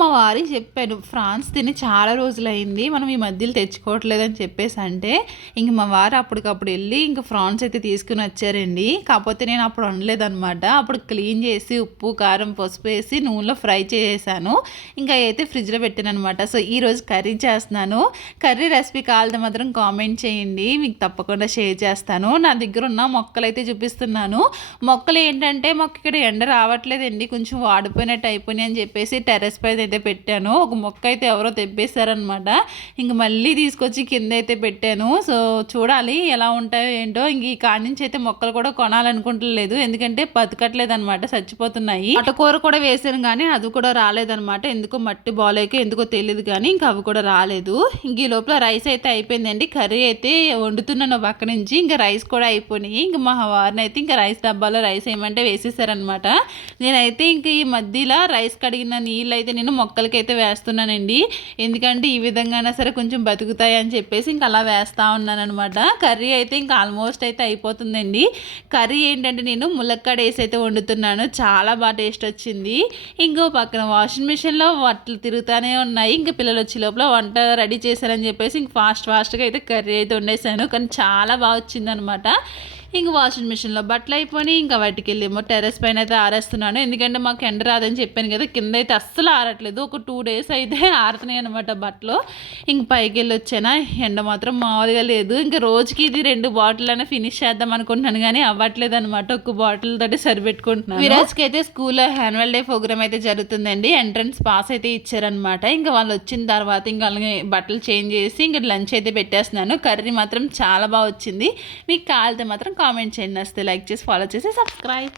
మా వారికి చెప్పాను, ఫ్రాన్స్ తిని చాలా రోజులైంది, మనం ఈ మధ్యలో తెచ్చుకోవట్లేదని చెప్పేసి అంటే, ఇంక మా వారు అప్పటికప్పుడు వెళ్ళి ఇంక ఫ్రాన్స్ అయితే తీసుకుని వచ్చారండి. కాకపోతే నేను అప్పుడు వండలేదనమాట. అప్పుడు క్లీన్ చేసి ఉప్పు కారం పసుపు వేసి నూనెలో ఫ్రై చేసేసాను. ఇంకా అయితే ఫ్రిడ్జ్లో పెట్టాను అనమాట. సో ఈరోజు కర్రీ చేస్తున్నాను. కర్రీ రెసిపీ కావాలంటే మాత్రం కామెంట్ చేయండి, మీకు తప్పకుండా షేర్ చేస్తాను. నా దగ్గర ఉన్న మొక్కలు అయితే చూపిస్తున్నాను. మొక్కలు ఏంటంటే మాకు ఇక్కడ ఎండ రావట్లేదండి, కొంచెం వాడిపోయినట్టు అయిపోయినాయి అని చెప్పేసి టెర్రస్ పైన అయితే పెట్టాను. ఒక మొక్క అయితే ఎవరో తెప్పేశారనమాట. ఇంక మళ్ళీ తీసుకొచ్చి కింద అయితే పెట్టాను. సో చూడాలి ఎలా ఉంటాయో ఏంటో. ఇంక ఈ కాడి నుంచి అయితే మొక్కలు కూడా కొనాలనుకుంటలేదు, ఎందుకంటే బతకట్లేదు అనమాట, చచ్చిపోతున్నాయి. అటకూర కూడా వేసాను కానీ అది కూడా రాలేదనమాట. ఎందుకో మట్టి బాలేక ఎందుకో తెలియదు కానీ ఇంకా అవి కూడా రాలేదు. ఇంక ఈ లోపల రైస్ అయితే అయిపోయిందండి. కర్రీ అయితే వండుతున్నాను పక్క నుంచి. ఇంకా రైస్ కూడా అయిపోయినాయి. ఇంక మా వారిని అయితే ఇంకా రైస్ డబ్బాలో రైస్ ఏమంటే వేసేసారనమాట. నేనైతే ఇంక ఈ మధ్యలో రైస్ కడిగిన నీళ్ళు అయితే నేను మొక్కలకైతే వేస్తున్నానండి. ఎందుకంటే ఈ విధంగా సరే కొంచెం బతుకుతాయి అని చెప్పేసి ఇంకా అలా వేస్తూ ఉన్నాను అనమాట. కర్రీ అయితే ఇంకా ఆల్మోస్ట్ అయితే అయిపోతుందండి. కర్రీ ఏంటంటే నేను ములక్కాడ వేసి అయితే వండుతున్నాను. చాలా బాగా టేస్ట్ వచ్చింది. ఇంకో పక్కన వాషింగ్ మిషన్లో బట్టలు తిరుగుతూనే ఉన్నాయి. ఇంకా పిల్లలు వచ్చే లోపల వంట రెడీ చేశారని చెప్పేసి ఇంక ఫాస్ట్గా అయితే కర్రీ అయితే వండేసాను. కానీ చాలా బాగా వచ్చిందనమాట. ఇంక వాషింగ్ మిషన్లో బట్టలు అయిపోయినాయి. ఇంకా వాటికి వెళ్ళేమో టెర్రస్ పైన అయితే ఆరేస్తున్నాను. ఎందుకంటే మాకు ఎండ రాదని చెప్పాను కదా, కింద అయితే అస్సలు ఆరట్లేదు. ఒక 2 days అయితే ఆరుతున్నాయి అనమాట బట్టలు. ఇంక పైకి వెళ్ళి వచ్చానా, ఎండ మాత్రం మామూలుగా లేదు. ఇంకా రోజుకి ఇది 2 బాటిల్ అయినా ఫినిష్ చేద్దాం అనుకుంటున్నాను కానీ అవ్వట్లేదు అనమాట. ఒక బాటిల్ తోటి సరిపెట్టుకుంటున్నాను. విరాజ్కి అయితే స్కూల్లో యాన్యువల్ డే ప్రోగ్రామ్ అయితే జరుగుతుందండి. ఎంట్రన్స్ పాస్ అయితే ఇచ్చారనమాట. ఇంకా వాళ్ళు వచ్చిన తర్వాత ఇంకా అలాగే బట్టలు చేంజ్ చేసి ఇంకా లంచ్ అయితే పెట్టేస్తున్నాను. కర్రీ మాత్రం చాలా బాగా వచ్చింది. మీకు కావాలితే మాత్రం కామెంట్ చేయండి. నచ్చితే లైక్ చేసి ఫాలో చేసి సబ్స్క్రైబ్.